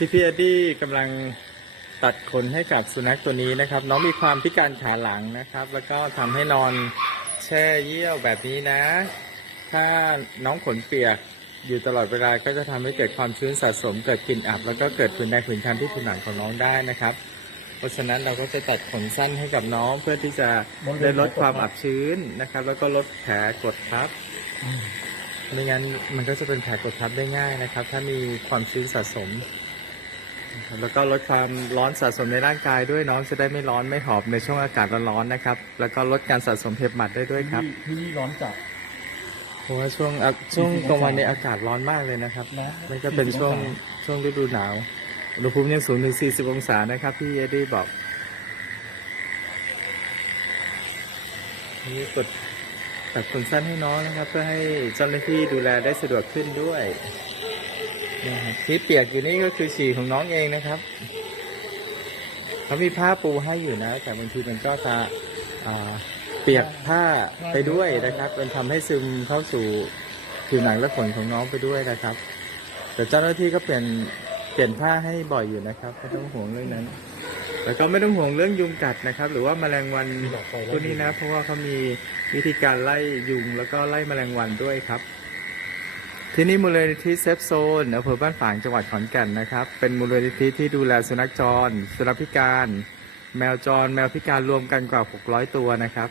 ที่พี่เอ็ดดี้กำลังตัดขนให้กับสุนัขตัวนี้นะครับ น้องมีความพิการขาหลังนะครับ แล้วก็ทำให้นอนแช่เยี่ยวแบบนี้นะ ถ้าน้องขนเปียกอยู่ตลอดเวลาก็จะทำให้เกิดความชื้นสะสม เกิดกลิ่นอับ แล้วก็เกิดผื่นแดงผื่นคันที่ผิวหนังของน้องได้นะครับ เพราะฉะนั้นเราก็จะตัดขนสั้นให้กับน้องเพื่อที่จะได้ลดความอับชื้นนะครับ แล้วก็ลดแผลกดทับไม่งั้นมันก็จะเป็นแผลกดทับได้ง่ายนะครับ ถ้ามีความชื้นสะสม แล้วก็ลดความร้อนสะสมในร่างกายด้วยน้องจะได้ไม่ร้อนไม่หอบในช่วงอากาศร้อนๆนะครับ แล้วก็ลดการสะสมเห็บหมัดได้ด้วยครับ ที่นี่ร้อนจัด เพราะว่าช่วงอะช่วงกลางวันในยอากาศร้อนมากเลยนะครับนะ มันก็เป็นช่วงช่วงฤดูหนาว อุณหภูมิยังสูงถึง 40 องศานะครับพี่เอดี้บอก นี่กดตัดขนสั้นให้น้องนะครับ เพื่อให้เจ้าหน้าที่ดูแลได้สะดวกขึ้นด้วยนะครับ ที่เปียกอยู่นี่ก็คือฉี่ของน้องเองนะครับเขามีผ้าปูให้อยู่นะ แต่บางทีมันก็จะอ่าเปียกผ้าไปด้วยนะครับ มันทำให้ซึมเข้าสู่ผิวหนังและขนของน้องไปด้วยนะครับ แต่เจ้าหน้าที่ก็เปลี่ยนเปลี่ยนผ้าให้บ่อยอยู่นะครับไม่ต้องห่วงเรื่องนั้น แล้วก็ไม่ต้องห่วงเรื่องยุงกัดนะครับ หรือว่าแมลงวันพวกนี้นะ เพราะว่าเขามีวิธีการไล่ยุงแล้วก็ไล่แมลงวันด้วยครับ ที่นี่มูลนิธิเซฟโซนอำเภอบ้านฝางจังหวัดขอนแก่นนะครับ เป็นมูลนิธิที่ดูแลสุนัขจร สุนัขพิการ แมวจร แมวพิการรวมกันกว่า 600 ตัวนะครับ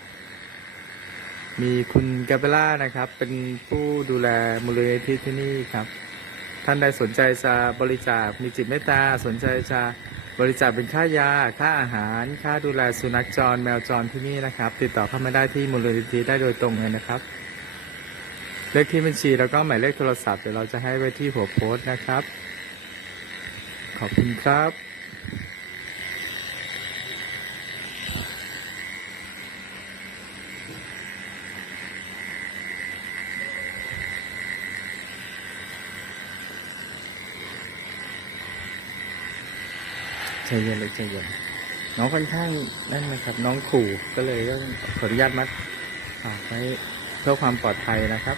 มีคุณแกเบล่านะครับ เป็นผู้ดูแลมูลนิธิที่นี่ครับ ท่านใดสนใจจะบริจาค มีจิตเมตตา สนใจจะบริจาคเป็นค่ายา ค่าอาหาร ค่าดูแลสุนัขจร แมวจรที่นี่นะครับ ติดต่อเข้ามาได้ที่มูลนิธิได้โดยตรงเลยนะครับ เลขที่บัญชีแล้วก็หมายเลขโทรศัพท์เดี๋ยวเราจะให้ไว้ที่หัวโพสต์นะครับ ขอบคุณครับใจเย็นเลยใจเย็นน้องค่อนข้างนั่นนะครับ น้องขู่ก็เลยต้องขออนุญาตมัดฝากไว้เพื่อความปลอดภัยนะครับ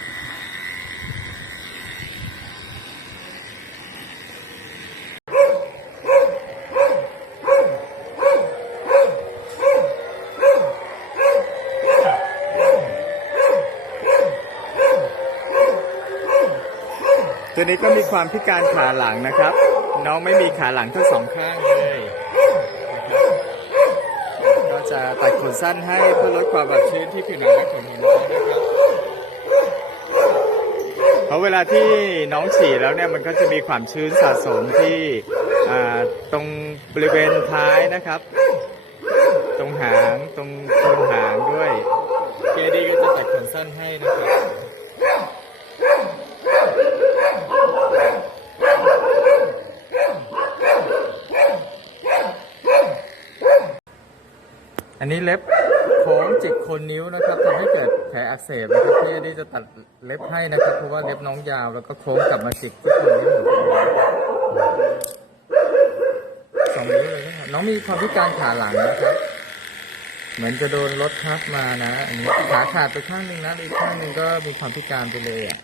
ตัวนี้ก็มีความพิการขาหลังนะครับ น้องไม่มีขาหลังทั้งสองข้างเลยนะครับก็จะตัดขนสั้นให้เพื่อลดความอับชื้นที่ผิวหนังและขนของน้องนะครับเพราะเวลาที่น้องฉี่แล้วเนี่ยมันก็จะมีความชื้นสะสมที่ตรงบริเวณท้ายนะครับ ตรงหางตรงโคนหางด้วยเจดีก็จะตัดขนสั้นให้นะครับ อันนี้เล็บโค้งจิกคนนิ้วนะครับทำให้เกิดแผลอักเสบนะครับพี่ได้จะตัดเล็บให้นะครับ เพราะว่าเล็บน้องยาวแล้วก็โค้งกลับมาจิกที่คนนิ้วสองนิ้วเลยนะครับน้องมีความพิการขาหลังนะครับ เหมือนจะโดนรถทับมานะอันนี้ขาขาดไปข้างหนึ่งนะอีกข้างหนึ่งก็มีความพิการไปเลยอะ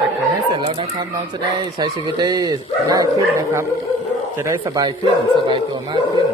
ตัดขนให้เสร็จแล้วนะครับ น้องจะได้ใช้ชีวิตได้ง่ายขึ้นนะครับ จะได้สบายขึ้น สบายตัวมากขึ้น